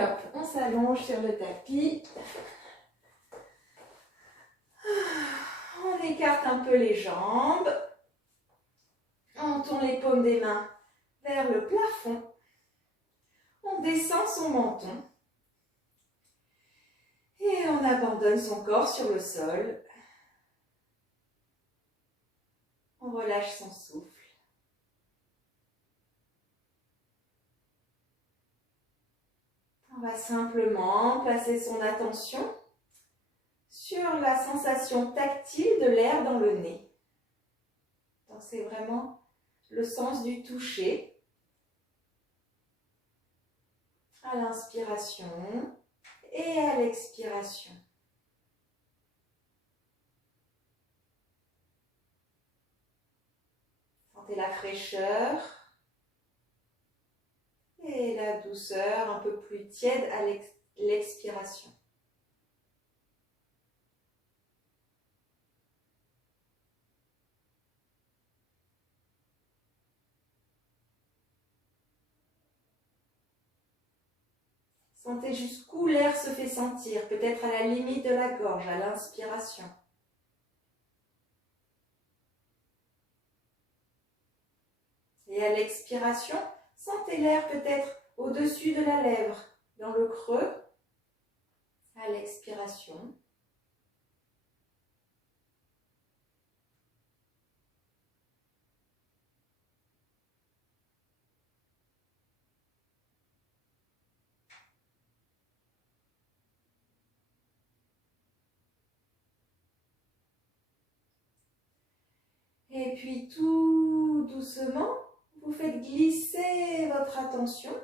hop, on s'allonge sur le tapis. On écarte un peu les jambes. On tourne les paumes des mains vers le plafond. On descend son menton. Et on abandonne son corps sur le sol. On relâche son souffle. On va simplement placer son attention sur la sensation tactile de l'air dans le nez. Donc c'est vraiment le sens du toucher. À l'inspiration et à l'expiration. Sentez la fraîcheur et la douceur un peu plus tiède à l'expiration. Sentez jusqu'où l'air se fait sentir, peut-être à la limite de la gorge, à l'inspiration. Et à l'expiration, sentez l'air peut-être au-dessus de la lèvre, dans le creux, à l'expiration. Et puis tout doucement, vous faites glisser votre attention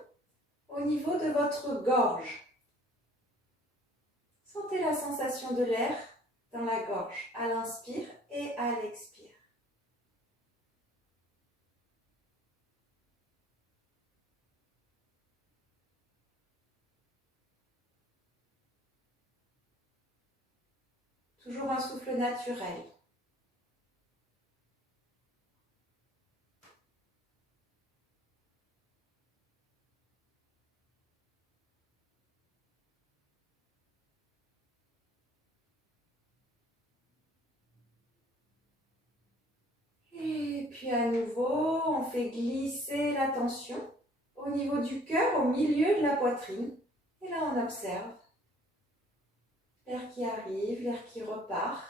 au niveau de votre gorge. Sentez la sensation de l'air dans la gorge à l'inspire et à l'expire. Toujours un souffle naturel. Et puis à nouveau, on fait glisser l'attention au niveau du cœur, au milieu de la poitrine. Et là, on observe l'air qui arrive, l'air qui repart.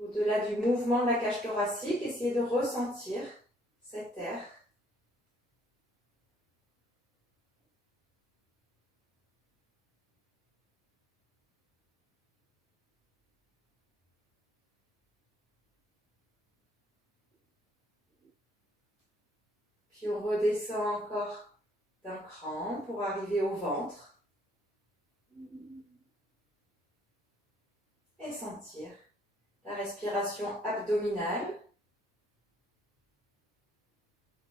Au-delà du mouvement de la cage thoracique, essayez de ressentir cet air. Puis on redescend encore d'un cran pour arriver au ventre. Et sentir la respiration abdominale.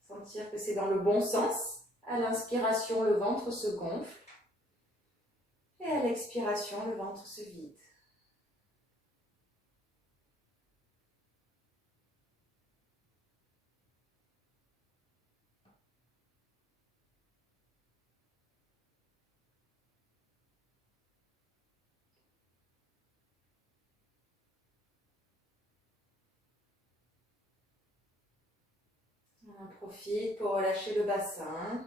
Sentir que c'est dans le bon sens. À l'inspiration, le ventre se gonfle. Et à l'expiration, le ventre se vide. On en profite pour relâcher le bassin.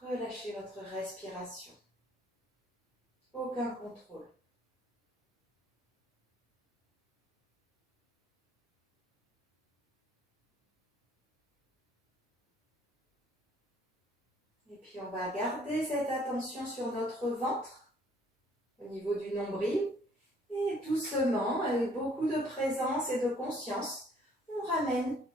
Relâchez votre respiration. Aucun contrôle. Et puis on va garder cette attention sur notre ventre, au niveau du nombril. Et doucement, avec beaucoup de présence et de conscience, on ramène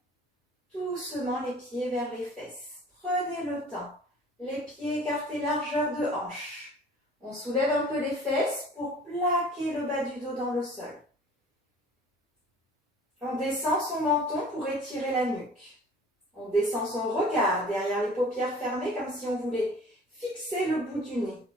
doucement les pieds vers les fesses. Prenez le temps. Les pieds écartés largeur de hanche. On soulève un peu les fesses pour plaquer le bas du dos dans le sol. On descend son menton pour étirer la nuque. On descend son regard derrière les paupières fermées comme si on voulait fixer le bout du nez.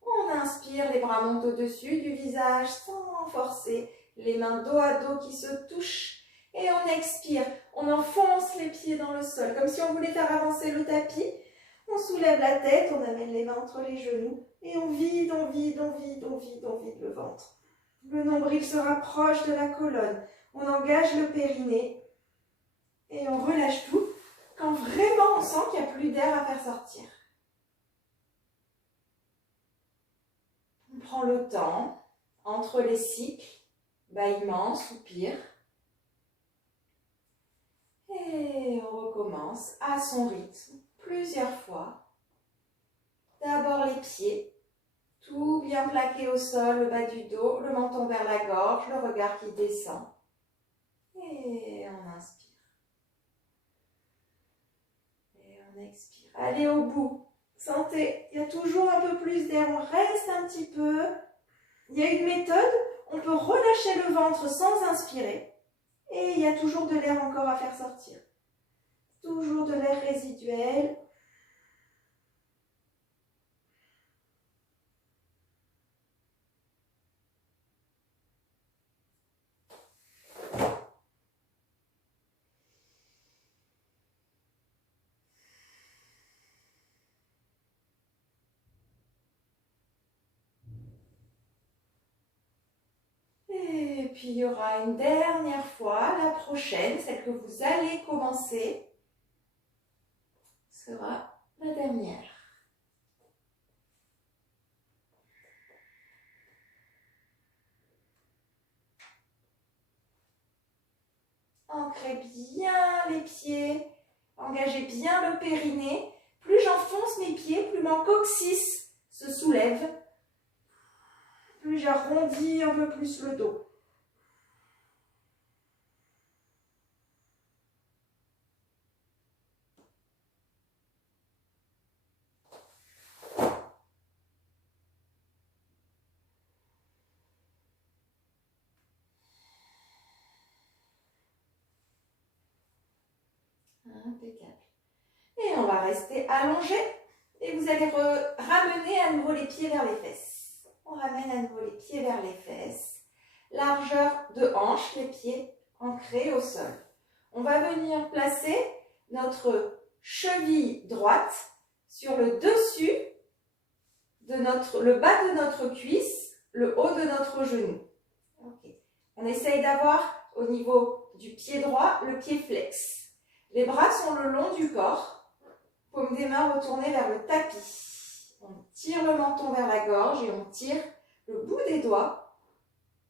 On inspire, les bras montent au-dessus du visage sans forcer, les mains dos à dos qui se touchent. Et on expire, on enfonce les pieds dans le sol comme si on voulait faire avancer le tapis. On soulève la tête, on amène les mains entre les genoux et on vide, on vide, on vide, on vide, on vide le ventre. Le nombril se rapproche de la colonne. On engage le périnée et on relâche tout quand vraiment on sent qu'il n'y a plus d'air à faire sortir. On prend le temps entre les cycles, bâillements, soupirs. Et on recommence à son rythme, plusieurs fois. D'abord les pieds, tout bien plaqué au sol, le bas du dos, le menton vers la gorge, le regard qui descend. Et on inspire. Et on expire. Allez au bout. Sentez, il y a toujours un peu plus d'air, on reste un petit peu. Il y a une méthode, on peut relâcher le ventre sans inspirer. Et il y a toujours de l'air encore à faire sortir. Toujours de l'air résiduel. Et puis il y aura une dernière fois, la prochaine, celle que vous allez commencer, sera la dernière. Ancrez bien les pieds, engagez bien le périnée. Plus j'enfonce mes pieds, plus mon coccyx se soulève, plus j'arrondis un peu plus le dos. Impeccable. Et on va rester allongé. Et vous allez ramener à nouveau les pieds vers les fesses. On ramène à nouveau les pieds vers les fesses. Largeur de hanche, les pieds ancrés au sol. On va venir placer notre cheville droite sur le dessus de le bas de notre cuisse, le haut de notre genou. Okay. On essaye d'avoir au niveau du pied droit le pied flex. Les bras sont le long du corps, paume des mains retournées vers le tapis. On tire le menton vers la gorge et on tire le bout des doigts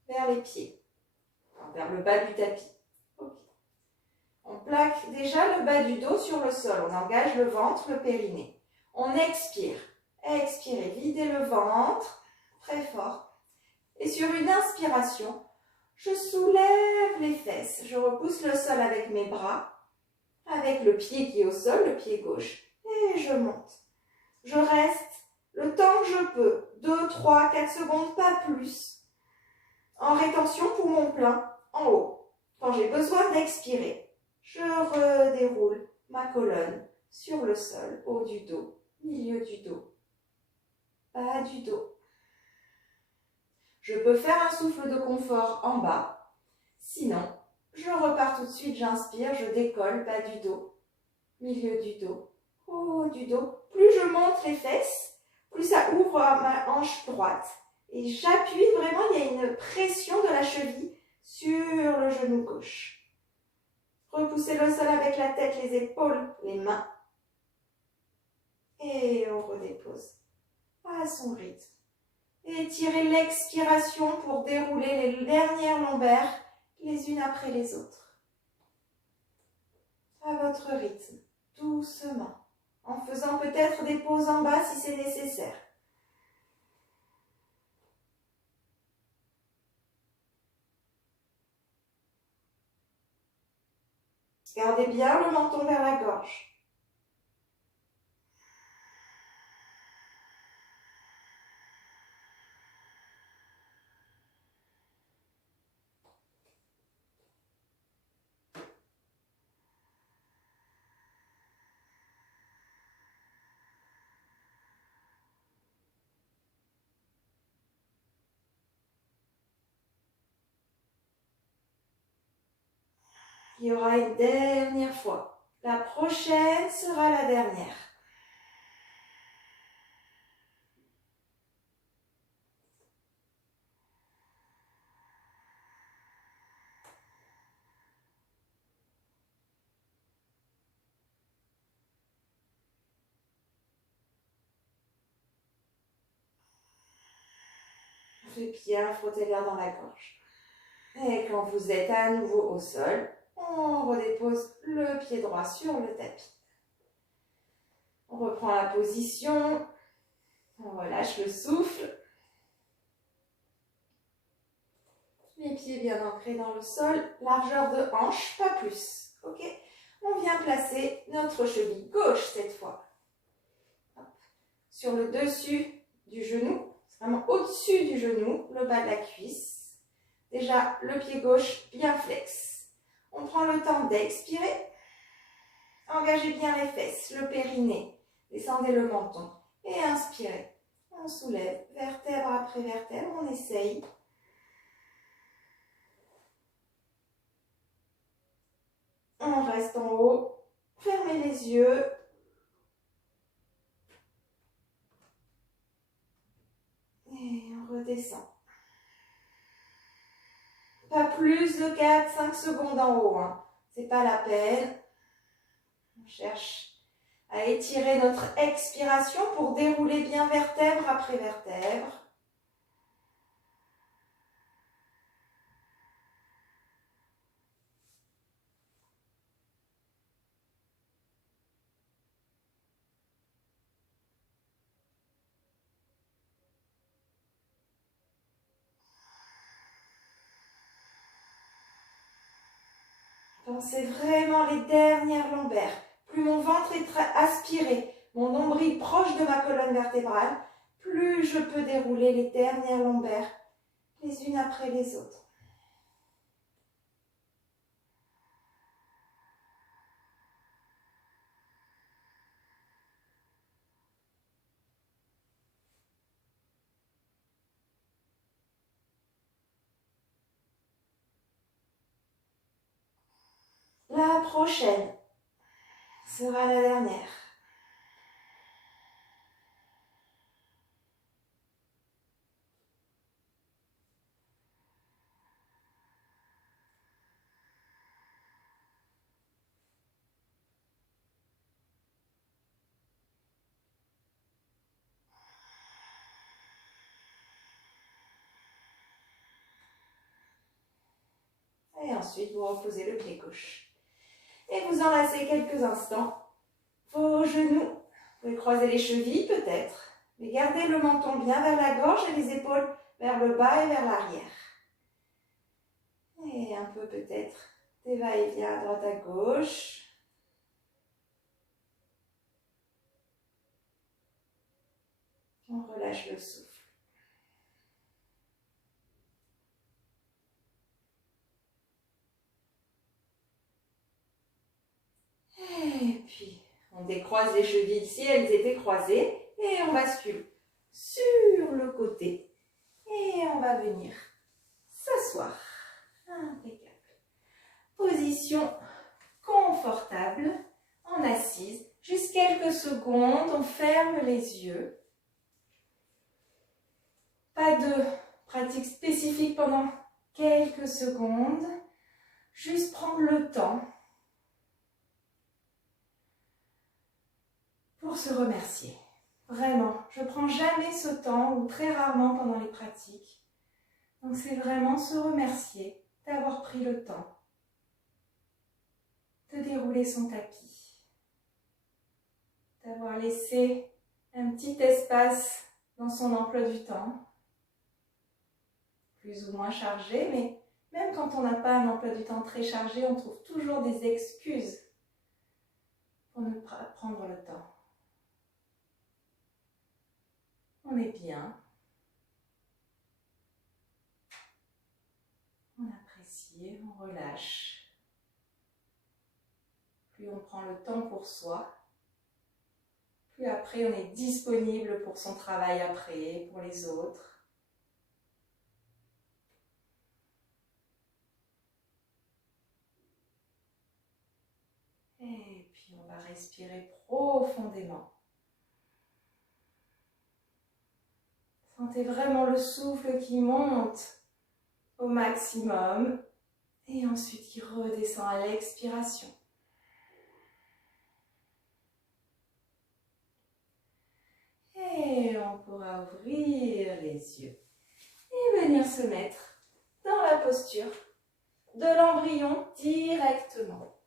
vers les pieds, vers le bas du tapis. Okay. On plaque déjà le bas du dos sur le sol, on engage le ventre, le périnée. On expire, expirez, videz le ventre, très fort. Et sur une inspiration, je soulève les fesses, je repousse le sol avec mes bras, avec le pied qui est au sol, le pied gauche, et je monte. Je reste le temps que je peux, 2, 3, 4 secondes, pas plus, en rétention poumon plein, en haut. Quand j'ai besoin d'expirer, je redéroule ma colonne sur le sol, haut du dos, milieu du dos, bas du dos. Je peux faire un souffle de confort en bas, sinon, je repars tout de suite, j'inspire, je décolle, bas du dos, milieu du dos, haut du dos. Plus je monte les fesses, plus ça ouvre ma hanche droite. Et j'appuie vraiment, il y a une pression de la cheville sur le genou gauche. Repoussez le sol avec la tête, les épaules, les mains. Et on redépose à son rythme. Étirez l'expiration pour dérouler les dernières lombaires les unes après les autres. À votre rythme, doucement, en faisant peut-être des pauses en bas si c'est nécessaire. Gardez bien le menton vers la gorge. Il y aura une dernière fois. La prochaine sera la dernière. Vous faites bien frotter l'air dans la gorge. Et quand vous êtes à nouveau au sol, on redépose le pied droit sur le tapis. On reprend la position, on relâche le souffle. Les pieds bien ancrés dans le sol, largeur de hanche, pas plus. Ok? On vient placer notre cheville gauche cette fois. Hop. Sur le dessus du genou, vraiment au-dessus du genou, le bas de la cuisse. Déjà, le pied gauche bien flex. On prend le temps d'expirer. Engagez bien les fesses, le périnée. Descendez le menton et inspirez. On soulève vertèbre après vertèbre, on essaye. On reste en haut, fermez les yeux. Et on redescend. Pas plus de 4-5 secondes en haut, hein. C'est pas la peine. On cherche à étirer notre expiration pour dérouler bien vertèbre après vertèbre. Pensez vraiment les dernières lombaires. Plus mon ventre est aspiré, mon nombril proche de ma colonne vertébrale, plus je peux dérouler les dernières lombaires, les unes après les autres. La prochaine sera la dernière. Et ensuite, vous reposez le pied gauche. Et vous enlacez quelques instants vos genoux. Vous pouvez croiser les chevilles peut-être, mais gardez le menton bien vers la gorge et les épaules vers le bas et vers l'arrière. Et un peu peut-être des va-et-vient à droite à gauche. On relâche le souffle. Et puis, on décroise les chevilles si elles étaient croisées et on bascule sur le côté. Et on va venir s'asseoir. Impeccable. Position confortable en assise. Juste quelques secondes, on ferme les yeux. Pas de pratique spécifique pendant quelques secondes. Juste prendre le temps pour se remercier. Vraiment, je ne prends jamais ce temps ou très rarement pendant les pratiques. Donc c'est vraiment se remercier d'avoir pris le temps de dérouler son tapis, d'avoir laissé un petit espace dans son emploi du temps, plus ou moins chargé, mais même quand on n'a pas un emploi du temps très chargé, on trouve toujours des excuses pour ne pas prendre le temps. On est bien, on apprécie, on relâche. Plus on prend le temps pour soi, plus après on est disponible pour son travail après, pour les autres. respirez profondément. Sentez vraiment le souffle qui monte au maximum et ensuite qui redescend à l'expiration. Et on pourra ouvrir les yeux et venir se mettre dans la posture de l'embryon directement.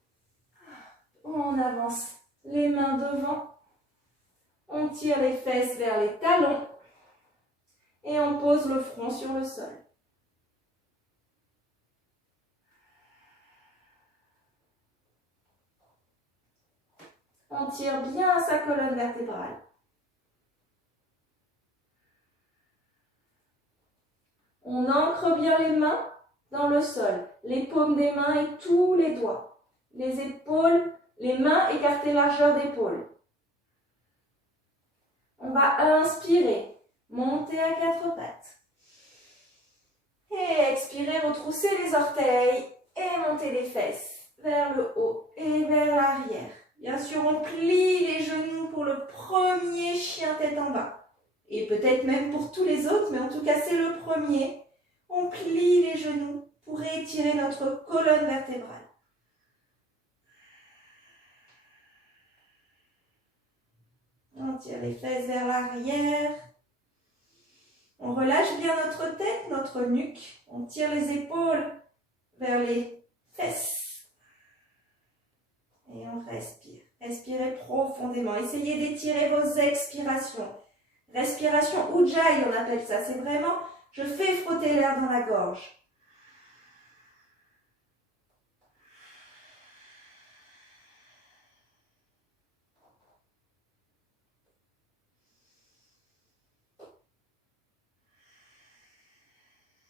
On avance les mains devant, on tire les fesses vers les talons et on pose le front sur le sol. On tire bien sa colonne vertébrale. On ancre bien les mains dans le sol, les paumes des mains et tous les doigts. Les épaules, les mains écartées largeur d'épaule. On va inspirer, monter à quatre pattes. Et expirer, retrousser les orteils et monter les fesses vers le haut et vers l'arrière. Bien sûr, on plie les genoux pour le premier chien tête en bas. Et peut-être même pour tous les autres, mais en tout cas c'est le premier. On plie les genoux pour étirer notre colonne vertébrale. On tire les fesses vers l'arrière. On relâche bien notre tête, notre nuque. On tire les épaules vers les fesses. Et on respire. Respirez profondément. Essayez d'étirer vos expirations. Respiration Ujjayi, on appelle ça. C'est vraiment, je fais frotter l'air dans la gorge.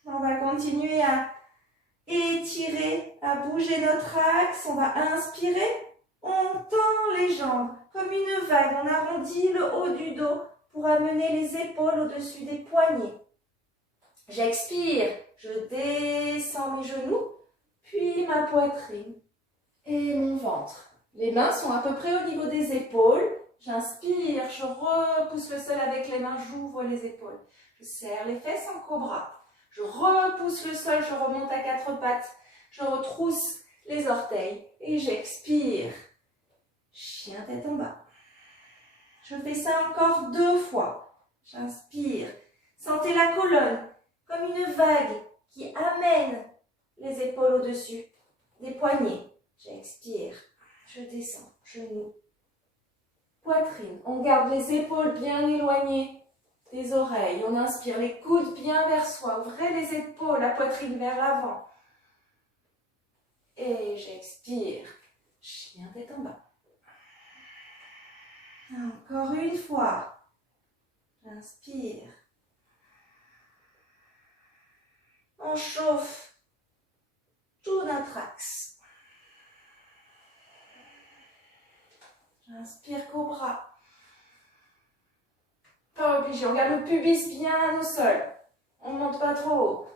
On va continuer à étirer, à bouger notre axe. On va inspirer. On tend les jambes comme une vague. On arrondit le haut du dos pour amener les épaules au-dessus des poignets. J'expire. Je descends mes genoux, puis ma poitrine et mon ventre. Les mains sont à peu près au niveau des épaules. J'inspire, je repousse le sol avec les mains, j'ouvre les épaules. Je serre les fesses en cobra. Je repousse le sol, je remonte à quatre pattes. Je retrousse les orteils et j'expire. Chien tête en bas. Je fais ça encore 2 fois. J'inspire. Sentez la colonne comme une vague qui amène les épaules au-dessus des poignets. J'expire. Je descends. Genoux. Poitrine. On garde les épaules bien éloignées des oreilles. On inspire les coudes bien vers soi. Ouvrez les épaules, la poitrine vers l'avant. Et j'expire. Chien tête en bas. Encore une fois. J'inspire. On chauffe tout notre axe. J'inspire cobra. Pas obligé, on garde le pubis bien au sol. On ne monte pas trop haut.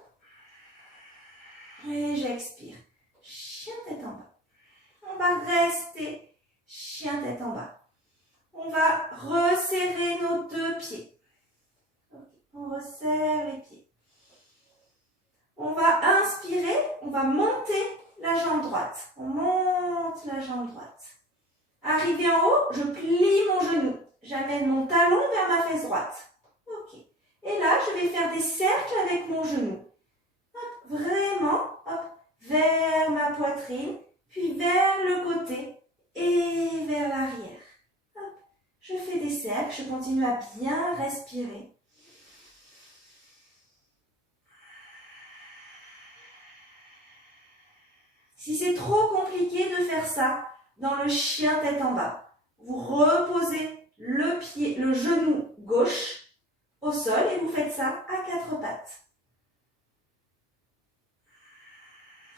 Et j'expire. Chien tête en bas. On va rester chien tête en bas. On va resserrer nos 2 pieds. On resserre les pieds. On va inspirer, on va monter la jambe droite. On monte la jambe droite. Arrivé en haut, je plie mon genou. J'amène mon talon vers ma fesse droite. Ok. Et là, je vais faire des cercles avec mon genou. Hop, vraiment, hop, vers ma poitrine, puis vers le côté et vers l'arrière. Hop, je fais des cercles, je continue à bien respirer. Si c'est trop compliqué de faire ça dans le chien tête en bas, vous reposez le genou gauche au sol et vous faites ça à 4 pattes.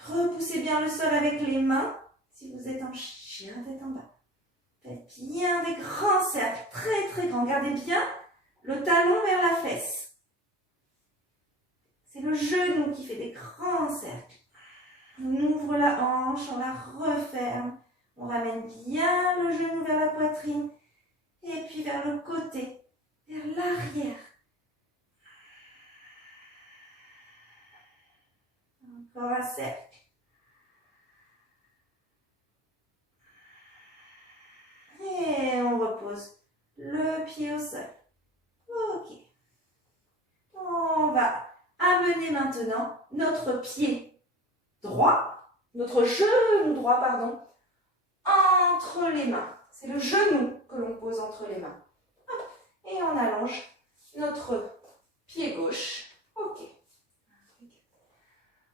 Repoussez bien le sol avec les mains si vous êtes en chien tête en bas. Faites bien des grands cercles, très très grands. Gardez bien le talon vers la fesse. C'est le genou qui fait des grands cercles. On ouvre la hanche, on la referme, On ramène bien le genou vers la poitrine et puis vers le côté, vers l'arrière. Encore un cercle. Et on repose le pied au sol. Ok. On va amener maintenant notre pied droit, notre genou droit, pardon, entre les mains. C'est le genou que l'on pose entre les mains. Et on allonge notre pied gauche. Ok.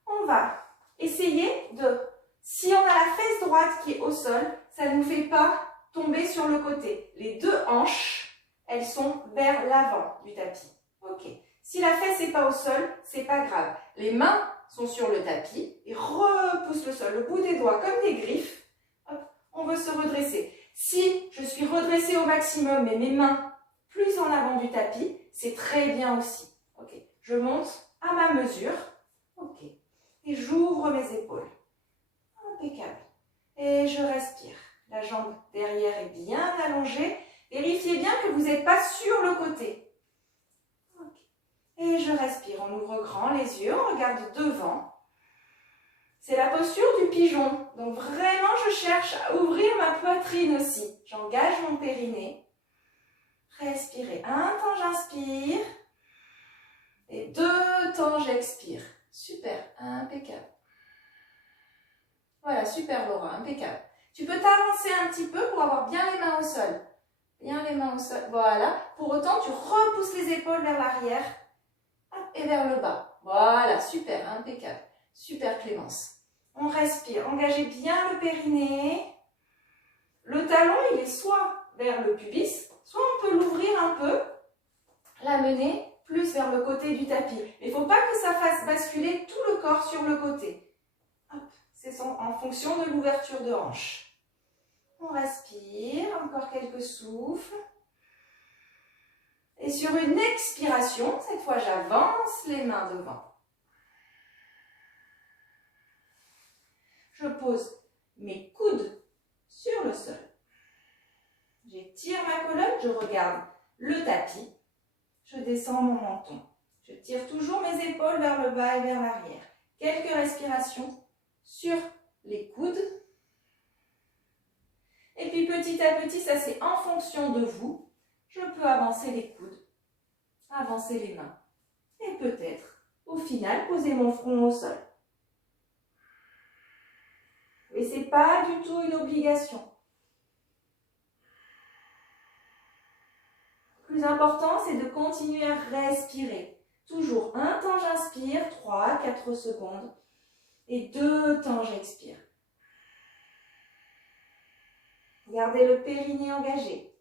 On va essayer de, si on a la fesse droite qui est au sol, ça ne nous fait pas tomber sur le côté. Les deux hanches, elles sont vers l'avant du tapis. Ok. Si la fesse n'est pas au sol, c'est pas grave. Les mains sont sur le tapis et repousse le sol. Le bout des doigts comme des griffes. Hop, on veut se redresser. Si je suis redressée au maximum, mais mes mains plus en avant du tapis, c'est très bien aussi. Ok. Je monte à ma mesure. Ok. Et j'ouvre mes épaules. Impeccable. Et je respire. La jambe derrière est bien allongée. Vérifiez bien que vous n'êtes pas sur le côté. Okay. Et je respire. On ouvre grand les yeux. On regarde devant. C'est la posture du pigeon. Donc vraiment, je cherche à ouvrir ma poitrine aussi. J'engage mon périnée. Respirez. Un temps, j'inspire. Et 2 temps, j'expire. Super. Impeccable. Voilà, super Laura, impeccable. Tu peux t'avancer un petit peu pour avoir bien les mains au sol. Bien les mains au sol, voilà. Pour autant, tu repousses les épaules vers l'arrière et vers le bas. Voilà, super, impeccable. Super Clémence. On respire, engagez bien le périnée. Le talon, il est soit vers le pubis, soit on peut l'ouvrir un peu, l'amener plus vers le côté du tapis. Mais il ne faut pas que ça fasse basculer tout le corps sur le côté. Hop. C'est en fonction de l'ouverture de hanche. On respire, encore quelques souffles. Et sur une expiration, cette fois j'avance les mains devant. Je pose mes coudes sur le sol. J'étire ma colonne, je regarde le tapis. Je descends mon menton. Je tire toujours mes épaules vers le bas et vers l'arrière. Quelques respirations sur les coudes. Et puis petit à petit, ça c'est en fonction de vous, je peux avancer les coudes, avancer les mains. Et peut-être, au final, poser mon front au sol. Et ce n'est pas du tout une obligation. Le plus important, c'est de continuer à respirer. Toujours un temps j'inspire, 3-4 secondes. Et 2 temps j'expire. Gardez le périnée engagé.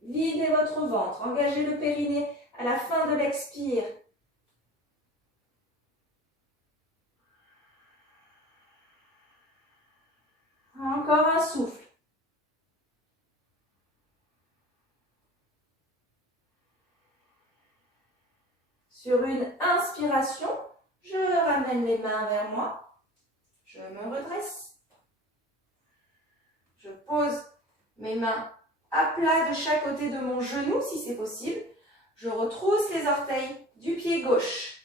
Videz votre ventre, engagez le périnée à la fin de l'expire. Encore un souffle. Sur une inspiration, je ramène les mains vers moi. Je me redresse. Je pose mes mains à plat de chaque côté de mon genou, si c'est possible. Je retrousse les orteils du pied gauche.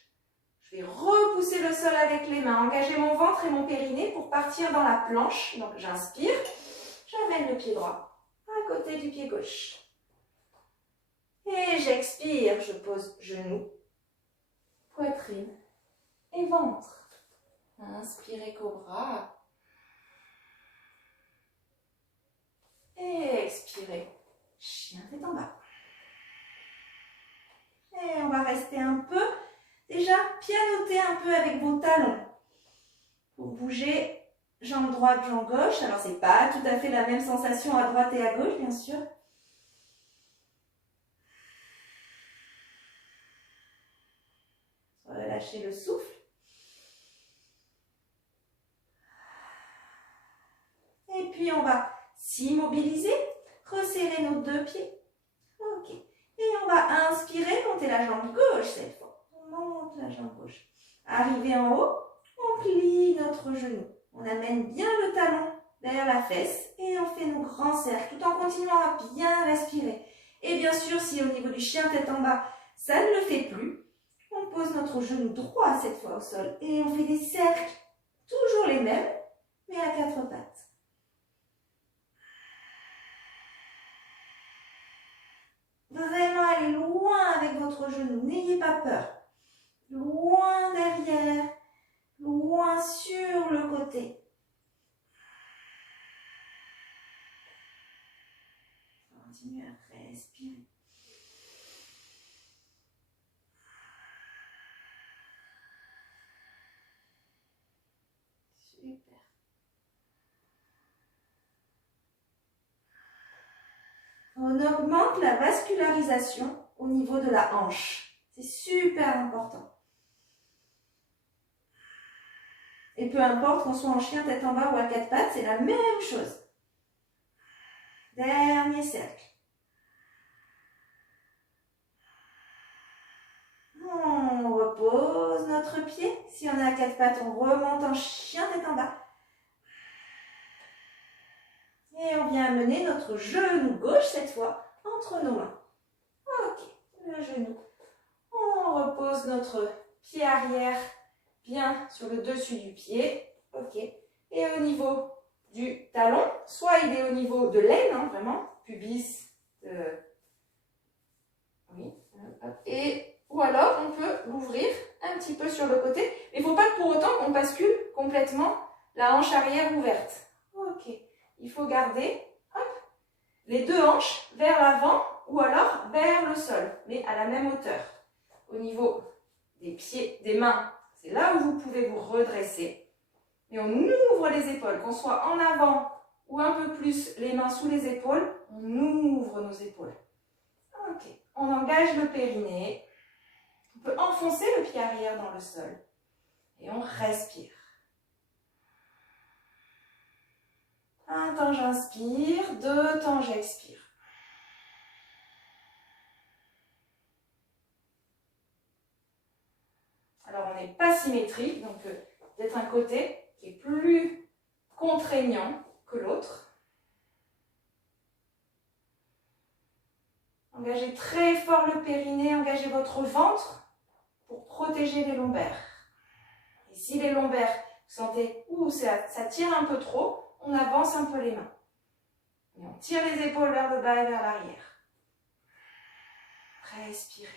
Je vais repousser le sol avec les mains, engager mon ventre et mon périnée pour partir dans la planche. Donc j'inspire, j'amène le pied droit à côté du pied gauche. Et j'expire, je pose genou, poitrine et ventre. Inspirez cobra. Et expirez, chien tête en bas. Et on va rester un peu, déjà pianoter un peu avec vos talons. Pour bouger jambe droite, jambe gauche. Alors c'est pas tout à fait la même sensation à droite et à gauche, bien sûr. Relâchez le souffle. Puis on va s'immobiliser, resserrer nos deux pieds. Ok. Et on va inspirer, monter la jambe gauche cette fois. On monte la jambe gauche. Arrivé en haut, on plie notre genou. On amène bien le talon derrière la fesse et on fait nos grands cercles tout en continuant à bien respirer. Et bien sûr, si au niveau du chien tête en bas, ça ne le fait plus, on pose notre genou droit cette fois au sol et on fait des cercles, toujours les mêmes, mais à quatre pattes. Vraiment aller loin avec votre genou, n'ayez pas peur. Loin derrière, loin sur le côté. Continuez à respirer. Super. On augmente la vascularisation au niveau de la hanche. C'est super important. Et peu importe qu'on soit en chien tête en bas ou à quatre pattes, c'est la même chose. Dernier cercle. On repose notre pied. Si on est à quatre pattes, on remonte en chien tête en bas. Et on vient amener notre genou gauche cette fois entre nos mains. Ok, le genou. On repose notre pied arrière bien sur le dessus du pied. Ok. Et au niveau du talon, soit il est au niveau de l'aine, hein, vraiment, pubis. Oui. Et, ou alors on peut l'ouvrir un petit peu sur le côté. Mais il ne faut pas pour autant qu'on bascule complètement la hanche arrière ouverte. Ok. Il faut garder les deux hanches vers l'avant ou alors vers le sol, mais à la même hauteur. Au niveau des pieds, des mains, c'est là où vous pouvez vous redresser. Et on ouvre les épaules, qu'on soit en avant ou un peu plus les mains sous les épaules, on ouvre nos épaules. Ok, on engage le périnée. On peut enfoncer le pied arrière dans le sol. Et on respire. Un temps j'inspire, deux temps j'expire. Alors on n'est pas symétrique, donc peut-être un côté qui est plus contraignant que l'autre. Engagez très fort le périnée, engagez votre ventre pour protéger les lombaires. Et si les lombaires, vous sentez, ça tire un peu trop, on avance un peu les mains. Et on tire les épaules vers le bas et vers l'arrière. Respirez.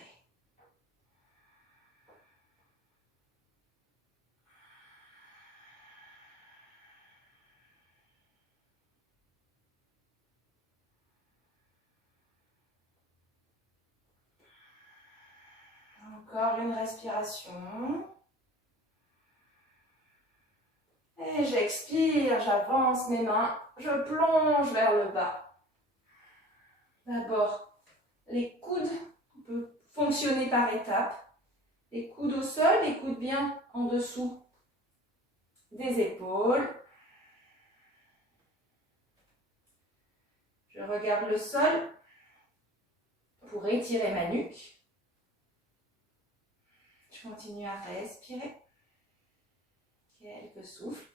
Encore une respiration. Et j'expire, j'avance mes mains, je plonge vers le bas. D'abord, les coudes, on peut fonctionner par étapes. Les coudes au sol, les coudes bien en dessous des épaules. Je regarde le sol pour étirer ma nuque. Je continue à respirer. Quelques souffles.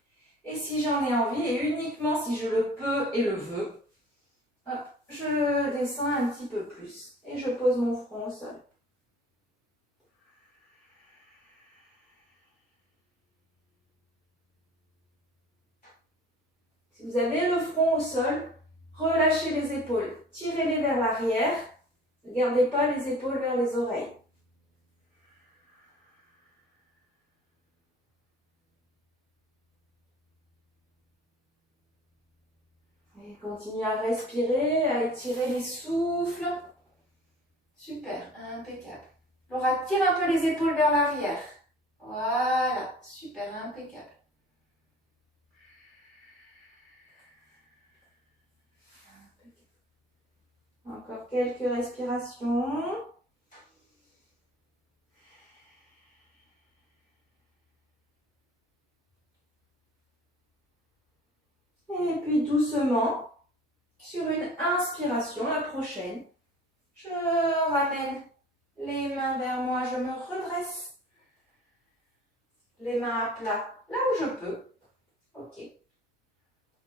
Et si j'en ai envie, et uniquement si je le peux et le veux, hop, je descends un petit peu plus. Et je pose mon front au sol. Si vous avez le front au sol, relâchez les épaules. Tirez-les vers l'arrière. Ne gardez pas les épaules vers les oreilles. Et continuez à respirer, à étirer les souffles. Super, impeccable. Laura, tire un peu les épaules vers l'arrière. Voilà, super, impeccable. Encore quelques respirations. Et puis doucement, sur une inspiration, la prochaine, je ramène les mains vers moi, je me redresse. Les mains à plat, là où je peux. Ok.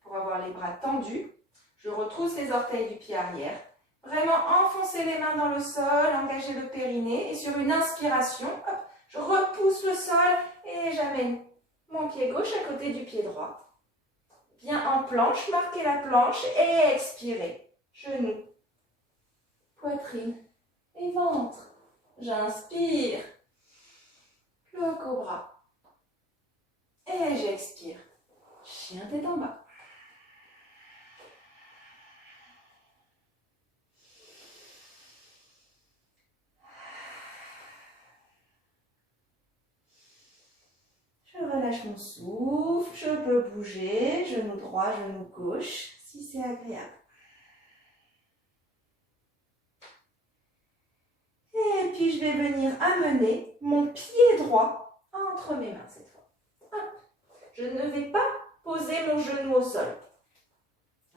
Pour avoir les bras tendus, je retrousse les orteils du pied arrière. Vraiment enfoncer les mains dans le sol, engager le périnée. Et sur une inspiration, hop, je repousse le sol et j'amène mon pied gauche à côté du pied droit. Bien en planche, marquez la planche et expirez. Genoux, poitrine et ventre. J'inspire. Le cobra. Et j'expire. Chien tête en bas. Je relâche mon souffle, je peux bouger, genou droit, genou gauche, si c'est agréable. Et puis je vais venir amener mon pied droit entre mes mains cette fois. Hop. Je ne vais pas poser mon genou au sol.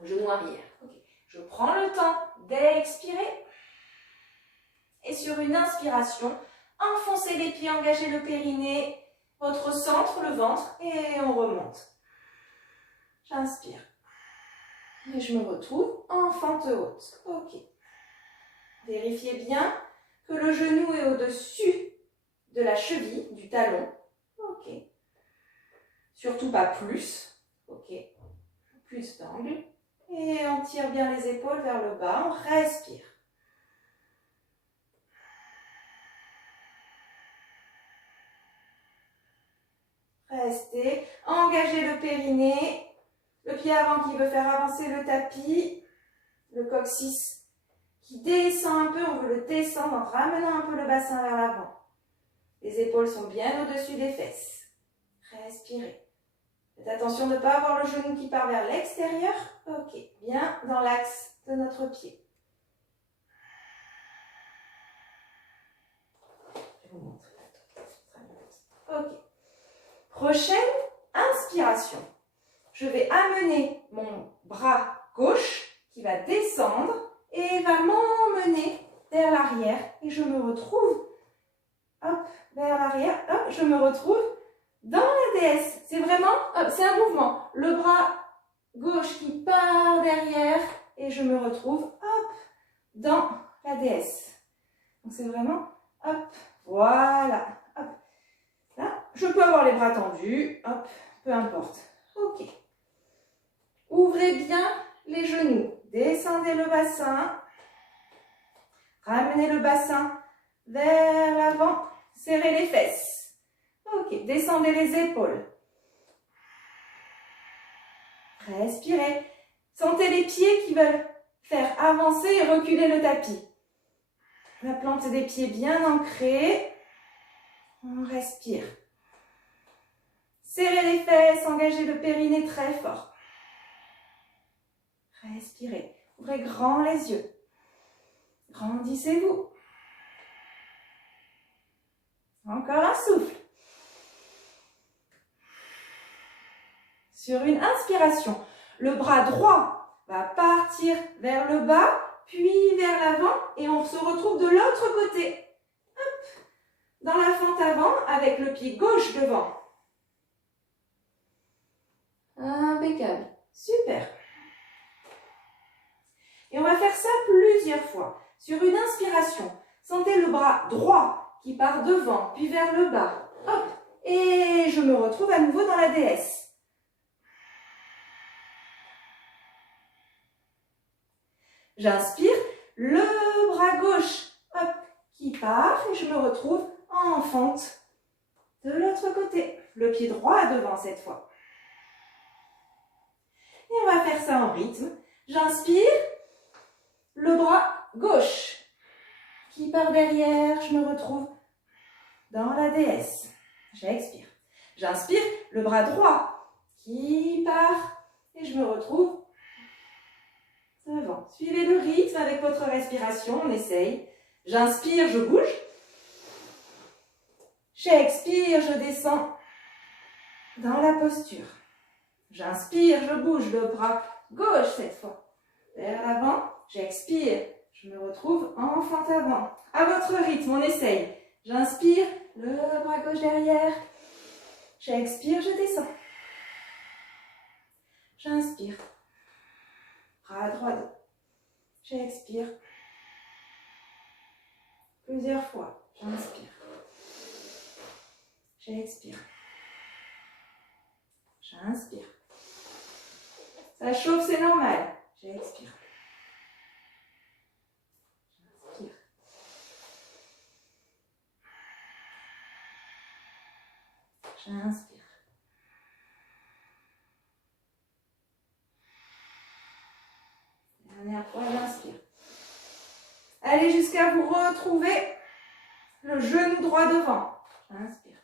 Genou arrière. Okay. Je prends le temps d'expirer. Et sur une inspiration, enfoncez les pieds, engagez le périnée, votre centre, le ventre, et on remonte. J'inspire. Et je me retrouve en fente haute. Ok. Vérifiez bien que le genou est au-dessus de la cheville, du talon. Ok. Surtout pas plus. Ok. Plus d'angle. Et on tire bien les épaules vers le bas. On respire. Restez. Engagez le périnée. Le pied avant qui veut faire avancer le tapis. Le coccyx qui descend un peu. On veut le descendre en ramenant un peu le bassin vers l'avant. Les épaules sont bien au-dessus des fesses. Respirez. Faites attention de ne pas avoir le genou qui part vers l'extérieur. Ok. Bien dans l'axe de notre pied. Je vous montre. Ok. Prochaine inspiration. Je vais amener mon bras gauche qui va descendre et va m'emmener vers l'arrière. Et je me retrouve, hop, vers l'arrière, hop, je me retrouve dans la déesse. C'est vraiment, hop, c'est un mouvement. Le bras gauche qui part derrière et je me retrouve, hop, dans la déesse. Donc c'est vraiment, hop, voilà, hop. Là, je peux avoir les bras tendus, hop, peu importe. Ok. Ouvrez bien les genoux, descendez le bassin, ramenez le bassin vers l'avant, serrez les fesses. Ok, descendez les épaules. Respirez. Sentez les pieds qui veulent faire avancer et reculer le tapis. La plante des pieds bien ancrée. On respire. Serrez les fesses, engagez le périnée très fort. Respirez. Ouvrez grand les yeux. Grandissez-vous. Encore un souffle. Sur une inspiration, le bras droit va partir vers le bas, puis vers l'avant, et on se retrouve de l'autre côté. Hop, dans la fente avant, avec le pied gauche devant. Impeccable. Super. Et on va faire ça plusieurs fois. Sur une inspiration, sentez le bras droit qui part devant, puis vers le bas. Hop, et je me retrouve à nouveau dans la déesse. J'inspire, le bras gauche, hop, qui part, et je me retrouve en fente de l'autre côté. Le pied droit devant cette fois. Et on va faire ça en rythme. J'inspire, le bras gauche qui part derrière, je me retrouve dans la déesse. J'expire. J'inspire, le bras droit qui part et je me retrouve devant. Suivez le rythme avec votre respiration, on essaye. J'inspire, je bouge. J'expire, je descends dans la posture. J'inspire, je bouge le bras Gauche cette fois. Vers l'avant, j'expire. Je me retrouve en fente avant. À votre rythme, on essaye. J'inspire, le bras gauche derrière. J'expire, je descends. J'inspire. Bras droit. J'expire. Plusieurs fois. J'inspire. J'expire. J'inspire. Ça chauffe, c'est normal. J'expire. J'inspire. J'inspire. Dernière fois, j'inspire. Allez jusqu'à vous retrouver le genou droit devant. J'inspire.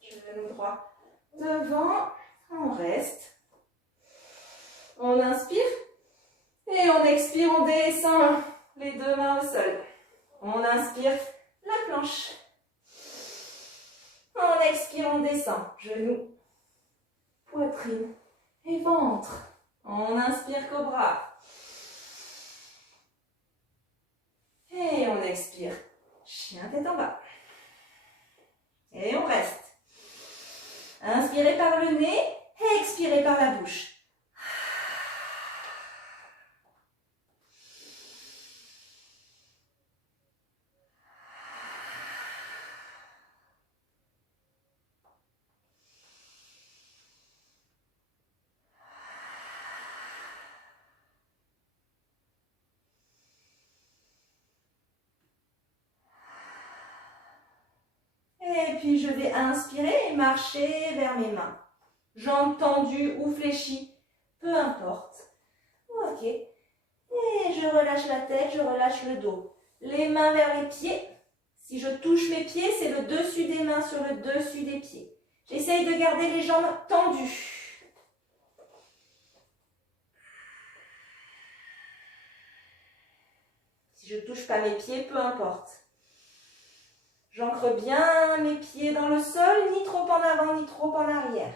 Genou droit devant. On reste. On inspire. Et on expire, on descend les deux mains au sol. On inspire, la planche. On expire, on descend. Genoux, poitrine et ventre. On inspire, cobra. Et on expire, chien tête en bas. Et on reste. Inspirez par le nez et expirez par la bouche. Et puis je vais inspirer et marcher vers mes mains. Jambes tendues ou fléchies, peu importe. Ok. Et je relâche la tête, je relâche le dos. Les mains vers les pieds. Si je touche mes pieds, c'est le dessus des mains sur le dessus des pieds. J'essaye de garder les jambes tendues. Si je ne touche pas mes pieds, peu importe. J'ancre bien mes pieds dans le sol, ni trop en avant, ni trop en arrière.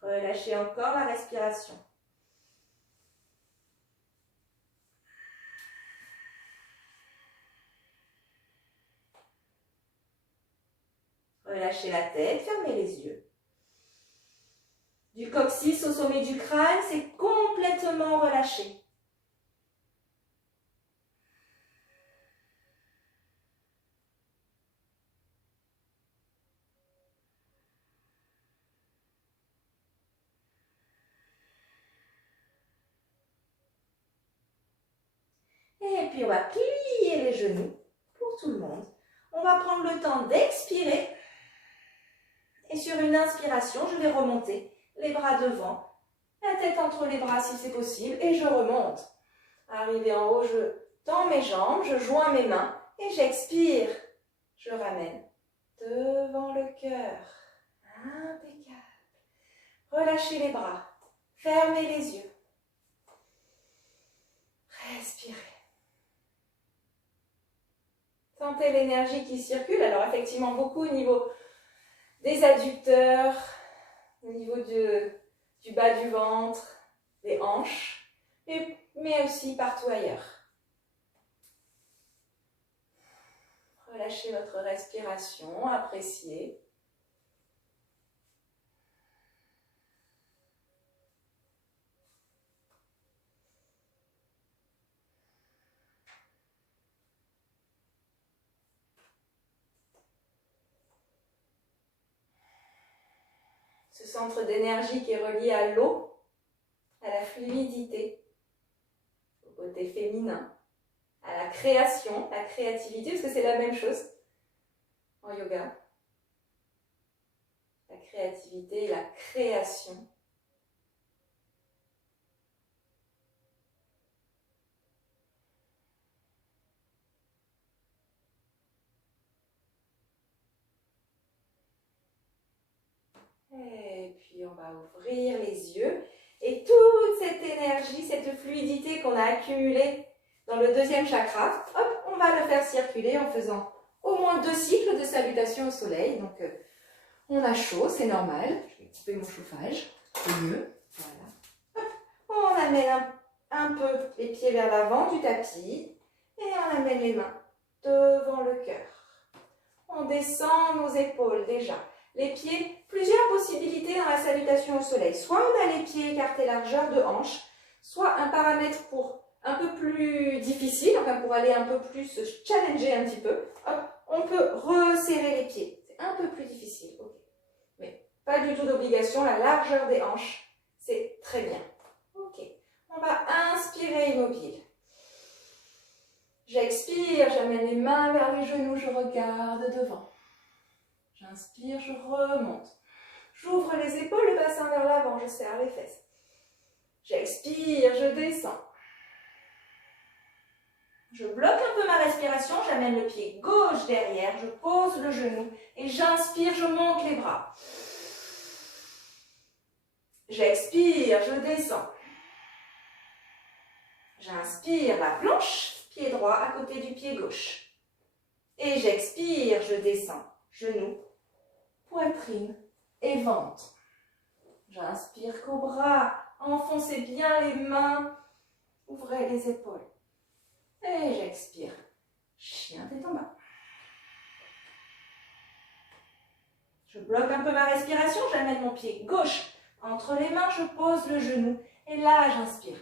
Relâchez encore la respiration. Relâchez la tête, fermez les yeux. Du coccyx au sommet du crâne, c'est complètement relâché. Et puis on va plier les genoux pour tout le monde. On va prendre le temps d'expirer. Et sur une inspiration, je vais remonter les bras devant, la tête entre les bras si c'est possible, et je remonte. Arrivé en haut, je tends mes jambes, je joins mes mains et j'expire. Je ramène devant le cœur. Impeccable. Relâchez les bras, fermez les yeux. Respirez. Sentez l'énergie qui circule. Alors effectivement, beaucoup au niveau des adducteurs, au niveau du bas du ventre, des hanches, mais aussi partout ailleurs. Relâchez votre respiration, appréciez. Ce centre d'énergie qui est relié à l'eau, à la fluidité, au côté féminin, à la création, la créativité, parce que c'est la même chose en yoga. La créativité et la création. Et puis on va ouvrir les yeux. Et toute cette énergie, cette fluidité, qu'on a accumulé dans le deuxième chakra, hop, on va le faire circuler en faisant au moins 2 cycles de salutation au soleil. Donc, on a chaud, c'est normal. Je vais couper mon chauffage, c'est mieux. Voilà. Hop, on amène un peu les pieds vers l'avant du tapis et on amène les mains devant le cœur. On descend nos épaules déjà. Les pieds, plusieurs possibilités dans la salutation au soleil. Soit on a les pieds écartés largeur de hanche, soit un paramètre pour un peu plus difficile, enfin pour aller un peu plus se challenger un petit peu. Hop, on peut resserrer les pieds. C'est un peu plus difficile, ok. Mais pas du tout d'obligation, la largeur des hanches, c'est très bien. Ok, on va inspirer immobile. J'expire, j'amène les mains vers les genoux, je regarde devant. J'inspire, je remonte. J'ouvre les épaules, le bassin vers l'avant, je serre les fesses. J'expire, je descends. Je bloque un peu ma respiration, j'amène le pied gauche derrière, je pose le genou et j'inspire, je monte les bras. J'expire, je descends. J'inspire, la planche, pied droit à côté du pied gauche. Et j'expire, je descends, genou, poitrine et ventre. J'inspire, cobra, enfoncez bien les mains, ouvrez les épaules. Et j'expire, chien tête en bas. Je bloque un peu ma respiration, j'amène mon pied gauche entre les mains, je pose le genou et là j'inspire.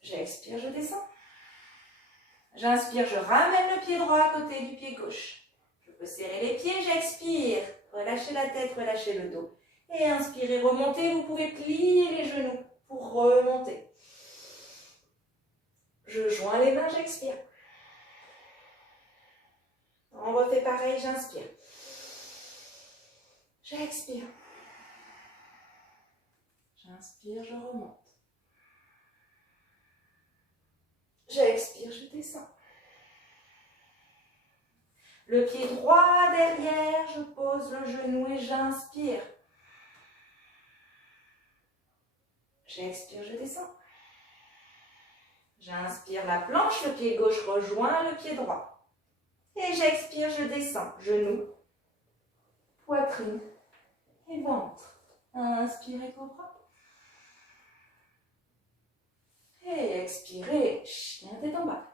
J'expire, je descends. J'inspire, je ramène le pied droit à côté du pied gauche. Je peux serrer les pieds, j'expire. Relâchez la tête, relâchez le dos. Et inspirez, remontez, vous pouvez plier les genoux pour remonter. Je joins les mains, j'expire. On refait pareil, j'inspire. J'expire. J'inspire, je remonte. J'expire, je descends. Le pied droit derrière, je pose le genou et j'inspire. J'expire, je descends. J'inspire la planche, le pied gauche rejoint le pied droit. Et j'expire, je descends. Genou, poitrine et ventre. Inspirez, cobra. Et expirez, chien tête en bas.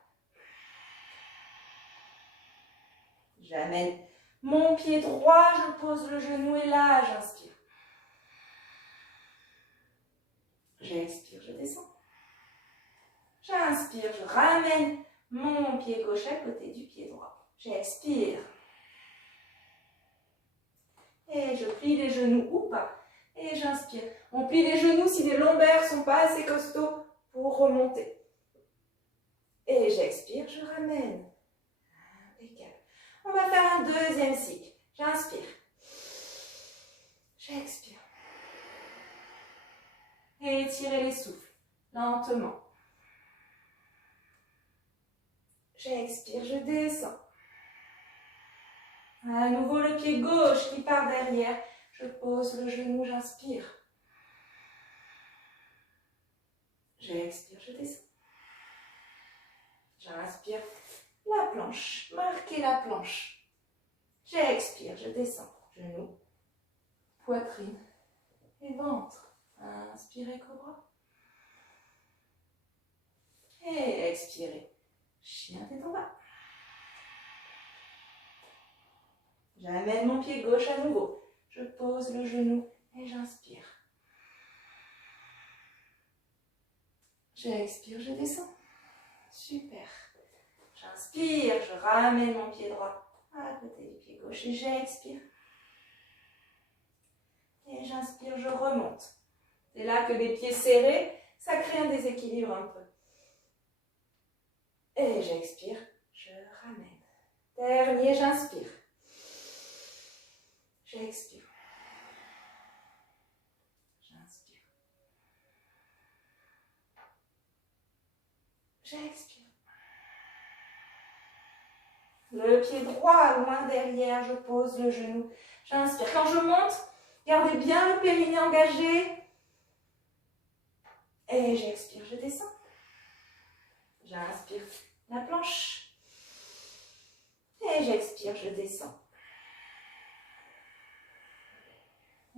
J'amène mon pied droit, je pose le genou et là, j'inspire. J'expire, je descends. J'inspire, je ramène mon pied gauche à côté du pied droit. J'expire. Et je plie les genoux ou pas. Et j'inspire. On plie les genoux si les lombaires ne sont pas assez costauds pour remonter. Et j'expire, je ramène. Impeccable. On va faire un deuxième cycle. J'inspire. J'expire. Et étirez les souffles, lentement. J'expire, je descends. À nouveau le pied gauche qui part derrière. Je pose le genou, j'inspire. J'expire, je descends. J'inspire, la planche, marquez la planche. J'expire, je descends. Genou, poitrine et ventre. Inspirez, cobra. Et expirez, chien tête en bas. J'amène mon pied gauche à nouveau. Je pose le genou et j'inspire. J'expire, je descends. Super. J'inspire, je ramène mon pied droit à côté du pied gauche et j'expire. Et j'inspire, je remonte. C'est là que les pieds serrés, ça crée un déséquilibre un peu. Et j'expire, je ramène. Dernier, j'inspire. J'expire. J'inspire. J'expire. Le pied droit loin derrière, je pose le genou. J'inspire. Quand je monte, gardez bien le périnée engagé. Et j'expire, je descends. J'inspire la planche. Et j'expire, je descends.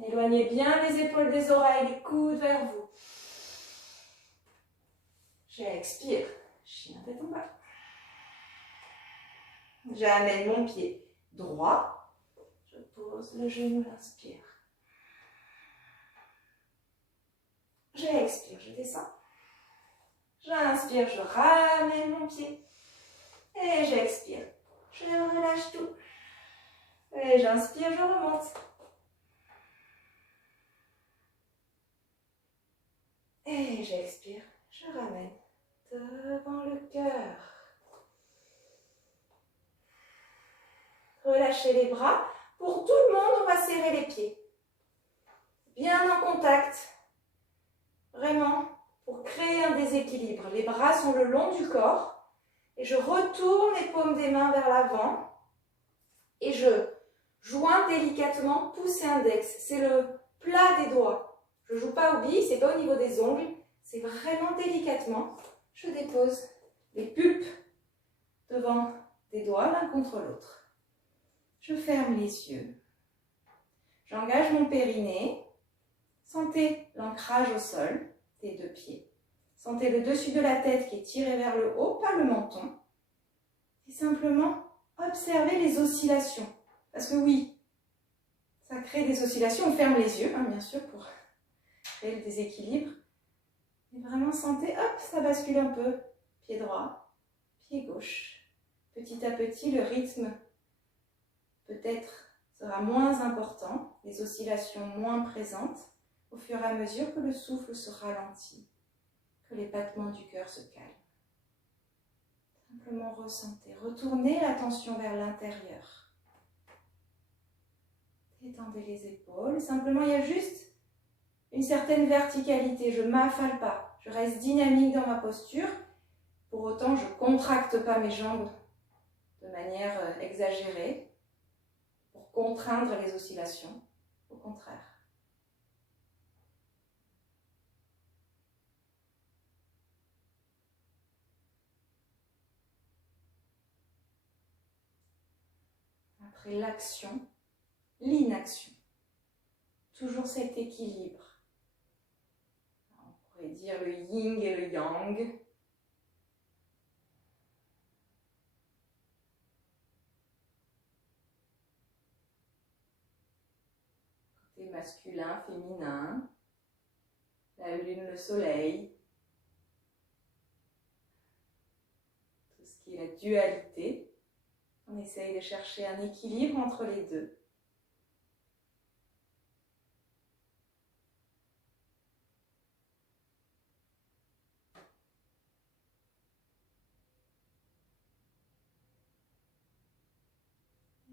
Éloignez bien les épaules des oreilles, les coudes vers vous. J'expire, chien tête en bas. J'amène mon pied droit. Je pose le genou, j'inspire. J'expire, je descends. J'inspire, je ramène mon pied. Et j'expire, je relâche tout. Et j'inspire, je remonte. Et j'expire, je ramène devant le cœur. Relâchez les bras. Pour tout le monde, on va serrer les pieds. Bien en contact. Vraiment, pour créer un déséquilibre. Les bras sont le long du corps. Et je retourne les paumes des mains vers l'avant. Et je joins délicatement pouce et index. C'est le plat des doigts. Je ne joue pas au billes, ce n'est pas au niveau des ongles. C'est vraiment délicatement. Je dépose les pulpes devant des doigts l'un contre l'autre. Je ferme les yeux. J'engage mon périnée. Sentez l'ancrage au sol des deux pieds. Sentez le dessus de la tête qui est tiré vers le haut, pas le menton. Et simplement observez les oscillations. Parce que oui, ça crée des oscillations. On ferme les yeux, bien sûr, pour créer le déséquilibre. Et vraiment sentez, hop, ça bascule un peu. Pied droit, pied gauche. Petit à petit, le rythme peut-être sera moins important, les oscillations moins présentes, au fur et à mesure que le souffle se ralentit, que les battements du cœur se calment. Simplement ressentez, retournez l'attention vers l'intérieur. Détendez les épaules, simplement il y a juste une certaine verticalité, je ne m'affale pas, je reste dynamique dans ma posture, pour autant je ne contracte pas mes jambes de manière exagérée, pour contraindre les oscillations, au contraire. Après l'action, l'inaction. Toujours cet équilibre. On pourrait dire le yin et le yang. Côté masculin, féminin. La lune, le soleil. Tout ce qui est la dualité. On essaye de chercher un équilibre entre les deux.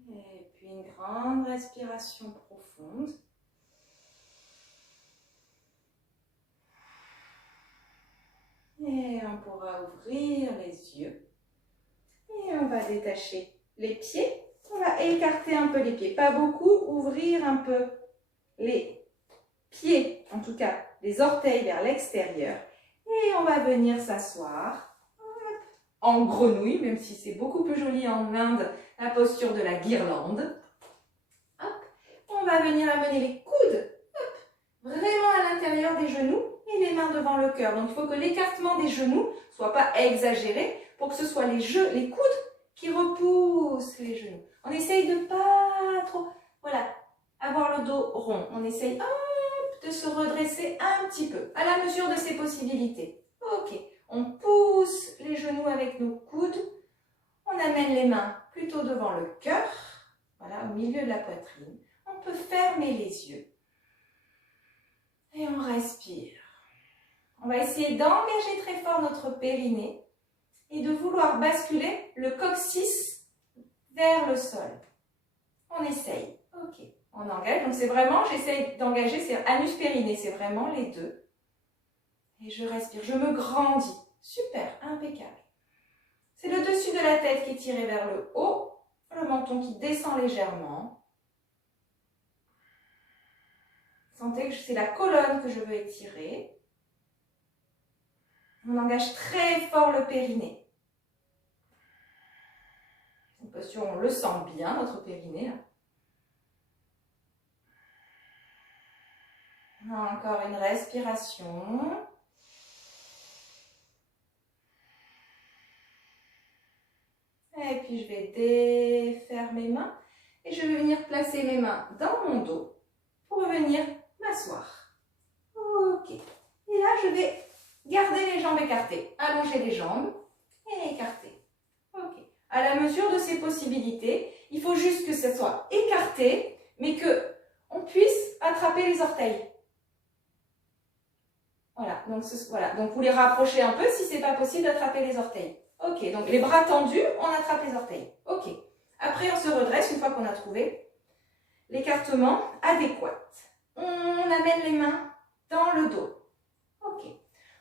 Et puis une grande respiration profonde. Et on pourra ouvrir les yeux. Et on va détacher les pieds. On va écarter un peu les pieds. Pas beaucoup, ouvrir un peu les pieds, en tout cas les orteils vers l'extérieur. Et on va venir s'asseoir en grenouille, même si c'est beaucoup plus joli en Inde, la posture de la guirlande. Hop. On va venir amener les coudes vraiment à l'intérieur des genoux et les mains devant le cœur. Donc il faut que l'écartement des genoux ne soit pas exagéré pour que ce soit les coudes qui repoussent les genoux. On essaye de pas trop, voilà, avoir le dos rond. On essaye de se redresser un petit peu, à la mesure de ses possibilités. Ok, on pousse les genoux avec nos coudes. On amène les mains plutôt devant le cœur, voilà, au milieu de la poitrine. On peut fermer les yeux. Et on respire. On va essayer d'engager très fort notre périnée et de vouloir basculer le coccyx vers le sol. On essaye. Ok. On engage. Donc c'est vraiment, j'essaye d'engager, c'est anus-périnée. C'est vraiment les deux. Et je respire. Je me grandis. Super. Impeccable. C'est le dessus de la tête qui est tiré vers le haut. Le menton qui descend légèrement. Sentez que c'est la colonne que je veux étirer. On engage très fort le périnée. Cette posture, on le sent bien, notre périnée. Encore une respiration. Et puis je vais défaire mes mains et je vais venir placer mes mains dans mon dos pour venir m'asseoir. Ok. Et là, je vais garder les jambes écartées. Allonger les jambes et écarter. Ok. À la mesure de ses possibilités, il faut juste que ça soit écarté, mais que on puisse attraper les orteils. Voilà. Donc vous les rapprochez un peu si ce n'est pas possible d'attraper les orteils. Ok, donc les bras tendus, on attrape les orteils. Ok. Après, on se redresse une fois qu'on a trouvé l'écartement adéquat. On amène les mains dans le dos. Ok.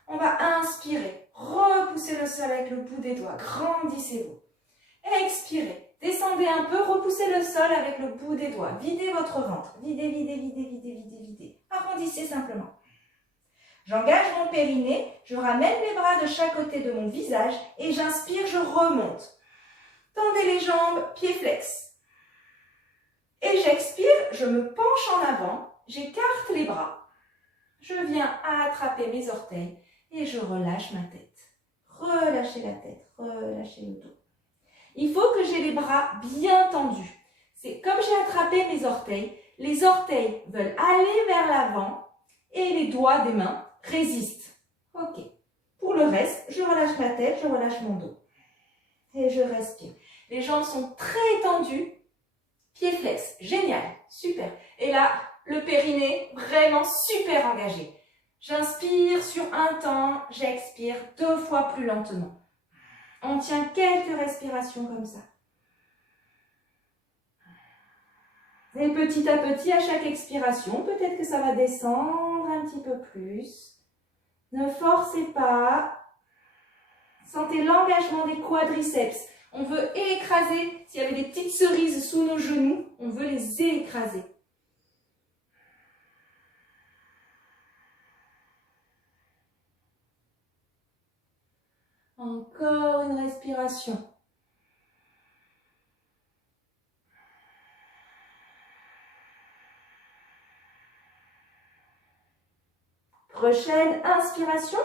On va inspirer. Repoussez le sol avec le bout des doigts. Grandissez-vous. Expirez. Descendez un peu. Repoussez le sol avec le bout des doigts. Videz votre ventre. Videz, videz, videz, videz, videz, videz. Arrondissez simplement. J'engage mon périnée, je ramène les bras de chaque côté de mon visage et j'inspire, je remonte. Tendez les jambes, pieds flex. Et j'expire, je me penche en avant, j'écarte les bras. Je viens attraper mes orteils et je relâche ma tête. Relâchez la tête, relâchez le dos. Il faut que j'ai les bras bien tendus. C'est comme j'ai attrapé mes orteils, les orteils veulent aller vers l'avant et les doigts des mains résistent. Ok. Pour le reste, je relâche ma tête, je relâche mon dos. Et je respire. Les jambes sont très tendues. Pieds flex. Génial. Super. Et là, le périnée vraiment super engagé. J'inspire sur un temps, j'expire 2 fois plus lentement. On tient quelques respirations comme ça. Et petit à petit, à chaque expiration, peut-être que ça va descendre un petit peu plus. Ne forcez pas. Sentez l'engagement des quadriceps. On veut écraser, s'il y avait des petites cerises sous nos genoux, on veut les écraser. Encore une respiration. Prochaine inspiration,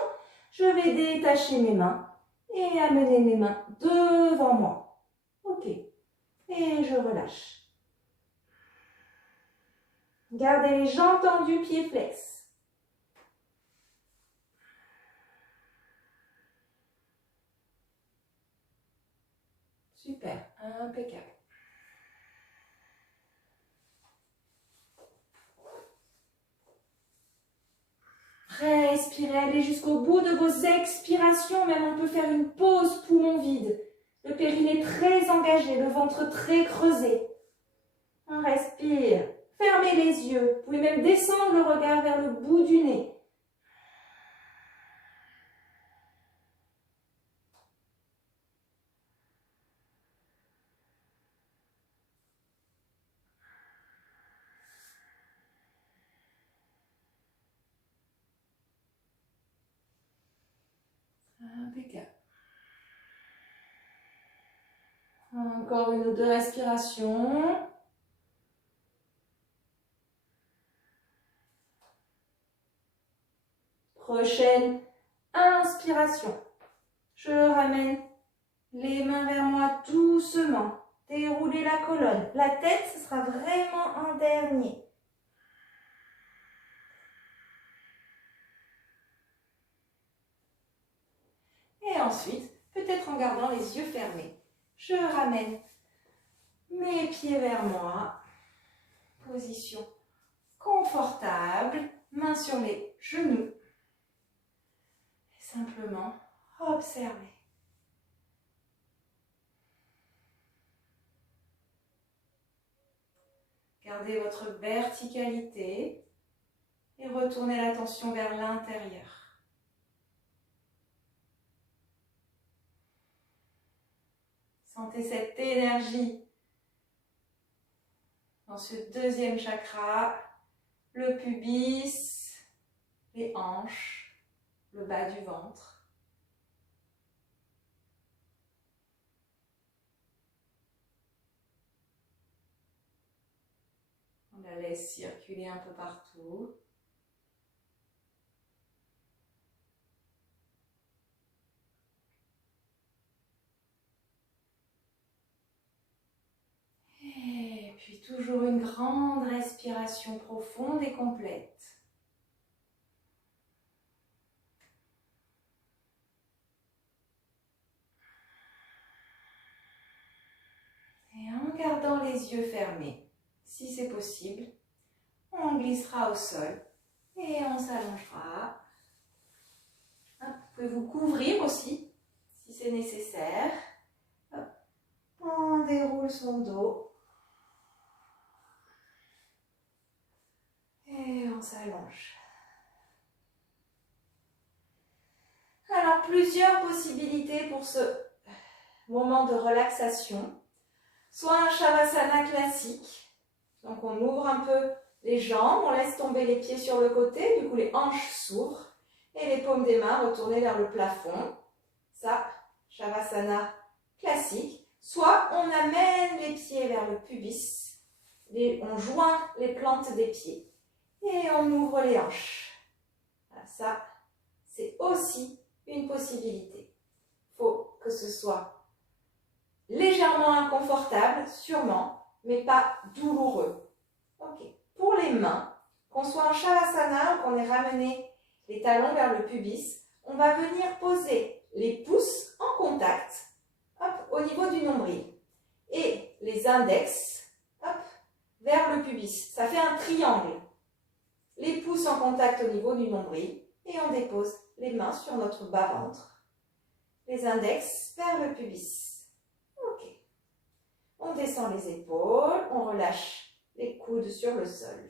je vais détacher mes mains et amener mes mains devant moi. Ok. Et je relâche. Gardez les jambes tendues, pieds flex. Super, impeccable. Respirez, allez jusqu'au bout de vos expirations. Même on peut faire une pause poumon vide. Le périnée très engagé, le ventre très creusé. On respire. Fermez les yeux. Vous pouvez même descendre le regard vers le bout du nez. Impeccable. Encore une ou deux respirations. Prochaine inspiration. Je ramène les mains vers moi doucement. Déroulez la colonne. La tête, ce sera vraiment en dernier. Et ensuite, peut-être en gardant les yeux fermés, je ramène mes pieds vers moi. Position confortable. Mains sur les genoux. Et simplement observer. Gardez votre verticalité et retournez l'attention vers l'intérieur. Sentez cette énergie dans ce deuxième chakra, le pubis, les hanches, le bas du ventre. la laisse circuler un peu partout. Et puis toujours une grande respiration profonde et complète. Et en gardant les yeux fermés, si c'est possible, on glissera au sol et on s'allongera. Vous pouvez vous couvrir aussi, si c'est nécessaire. Hop. On déroule son dos. Et on s'allonge. Alors, plusieurs possibilités pour ce moment de relaxation. Soit un Shavasana classique. Donc, on ouvre un peu les jambes, on laisse tomber les pieds sur le côté. Du coup, les hanches s'ouvrent. Et les paumes des mains retournées vers le plafond. Ça, Shavasana classique. Soit on amène les pieds vers le pubis. On joint les plantes des pieds. Et on ouvre les hanches. Voilà, ça, c'est aussi une possibilité. Il faut que ce soit légèrement inconfortable, sûrement, mais pas douloureux. Ok. Pour les mains, qu'on soit en Shavasana ou qu'on ait ramené les talons vers le pubis, on va venir poser les pouces en contact, hop, au niveau du nombril, et les index, hop, vers le pubis. Ça fait un triangle. Les pouces en contact au niveau du nombril, et on dépose les mains sur notre bas-ventre. Les index vers le pubis. Ok. On descend les épaules, on relâche les coudes sur le sol.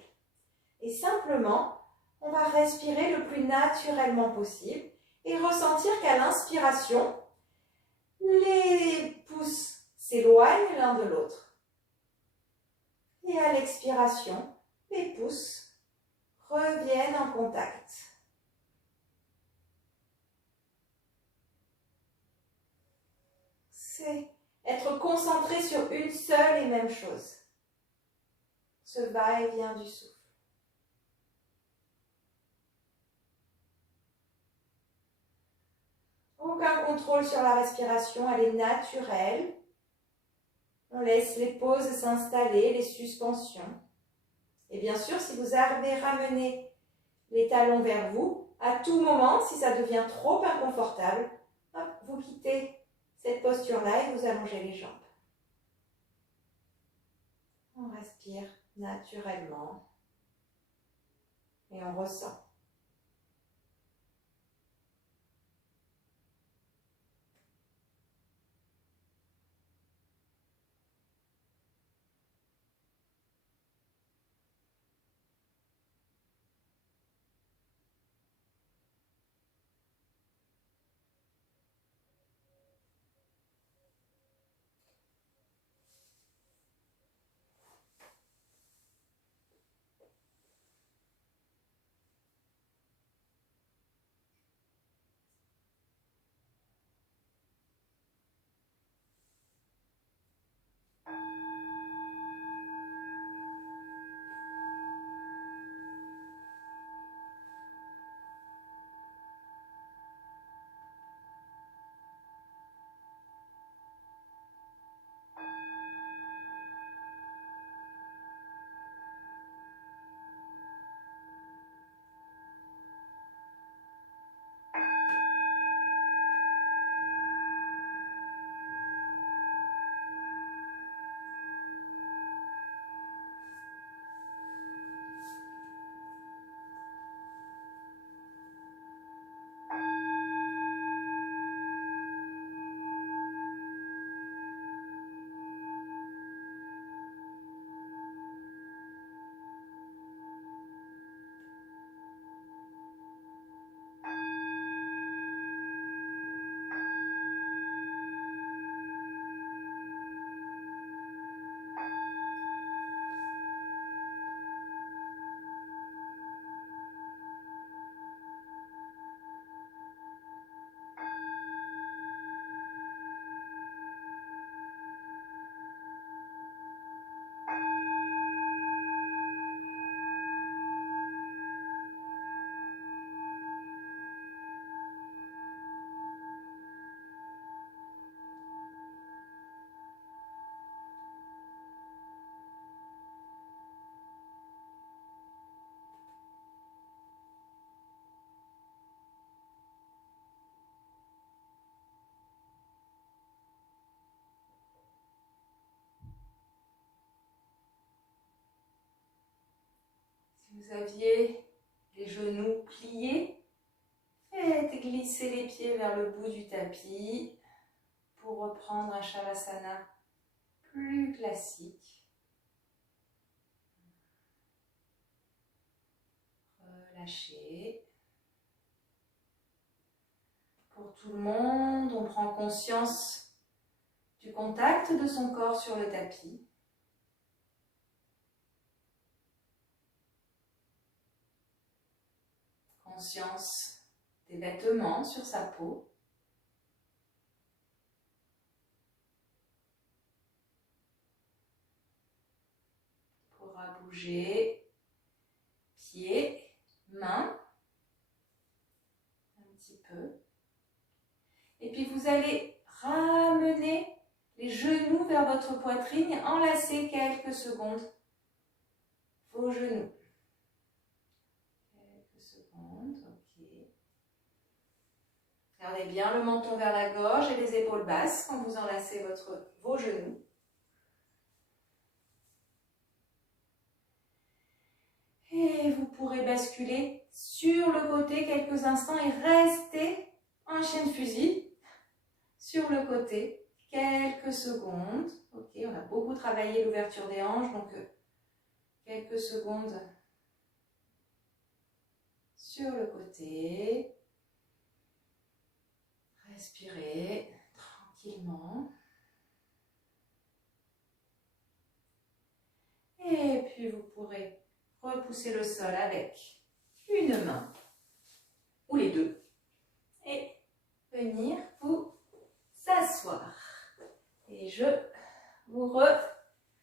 Et simplement, on va respirer le plus naturellement possible et ressentir qu'à l'inspiration, les pouces s'éloignent l'un de l'autre. Et à l'expiration, les pouces reviennent en contact. C'est être concentré sur une seule et même chose. Ce va-et-vient du souffle. Aucun contrôle sur la respiration, elle est naturelle. On laisse les pauses s'installer, les suspensions. Et bien sûr, si vous avez ramené les talons vers vous, à tout moment, si ça devient trop inconfortable, hop, vous quittez cette posture-là et vous allongez les jambes. On respire naturellement et on ressent. vous aviez les genoux pliés, faites glisser les pieds vers le bout du tapis pour reprendre un Shavasana plus classique. Relâchez. Pour tout le monde, on prend conscience du contact de son corps sur le tapis. Conscience des vêtements sur sa peau. On pourra bouger pieds, mains, un petit peu. Et puis vous allez ramener les genoux vers votre poitrine et enlacer quelques secondes vos genoux. Quelques secondes, ok. Gardez bien le menton vers la gorge et les épaules basses quand vous enlacez vos genoux. Et vous pourrez basculer sur le côté quelques instants et rester en chien de fusil sur le côté quelques secondes. Ok, on a beaucoup travaillé l'ouverture des hanches, donc quelques secondes sur le côté. Respirez tranquillement. Et puis vous pourrez repousser le sol avec une main ou les deux et venir vous s'asseoir. Et je vous